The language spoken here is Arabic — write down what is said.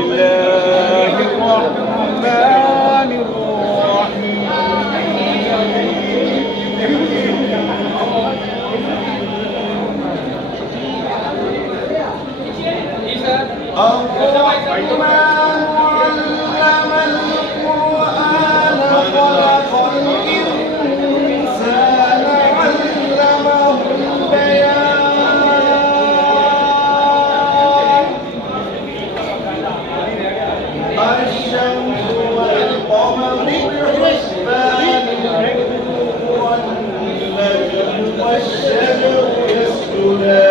الله الرحمن الرحيم. الرحمن علم القرآن خلق الإنسان علمه البيان. الشمس والقمر بحسبان والنجم والشجر يسجدان